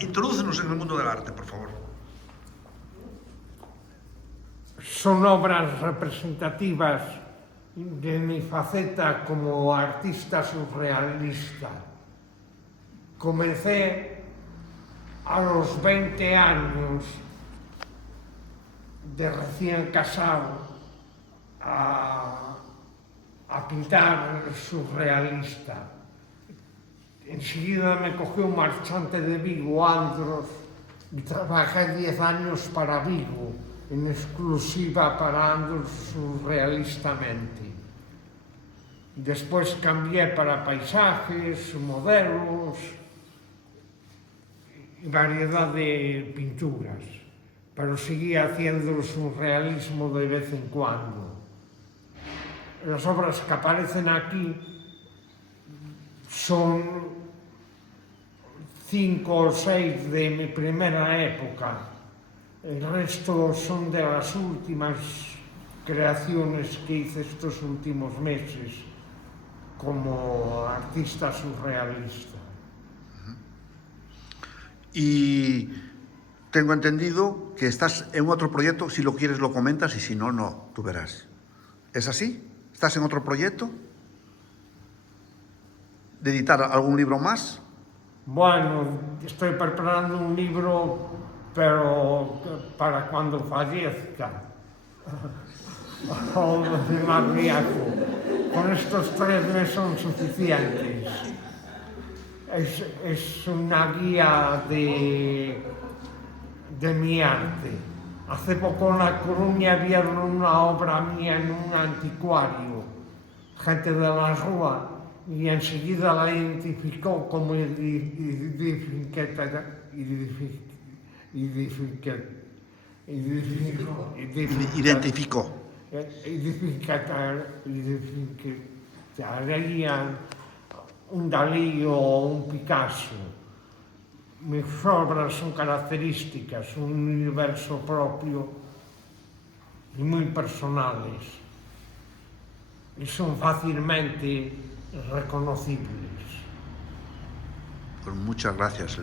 Introdúcenos en el mundo del arte, por favor. Son obras representativas de mi faceta como artista surrealista. Comencé a los 20 años de recién casado a pintar surrealista. Enseguida me cogió un marchante de Vigo, Andros, y trabajé 10 años para Vigo, en exclusiva para Andros surrealistamente. Después cambié para paisajes, modelos y variedad de pinturas, pero seguía haciendo el surrealismo de vez en cuando. Las obras que aparecen aquí son 5 o 6 de mi primera época. El resto son de las últimas creaciones que hice estos últimos meses como artista surrealista. Y tengo entendido que estás en otro proyecto, si lo quieres lo comentas y si no, no, tú verás. ¿Es así? ¿Estás en otro proyecto? ¿De editar algún libro más? Bueno, estoy preparando un libro, pero para cuando fallezca, o de más viejo. Con estos 3 me son suficientes. Es una guía de mi arte. Hace poco en La Coruña vieron una obra mía en un anticuario, gente de la Rúa, y enseguida la identificó como identificarían un Dalí o un Picasso. Mis obras son características, un universo propio y muy personales, y son fácilmente reconocibles. Pues muchas gracias.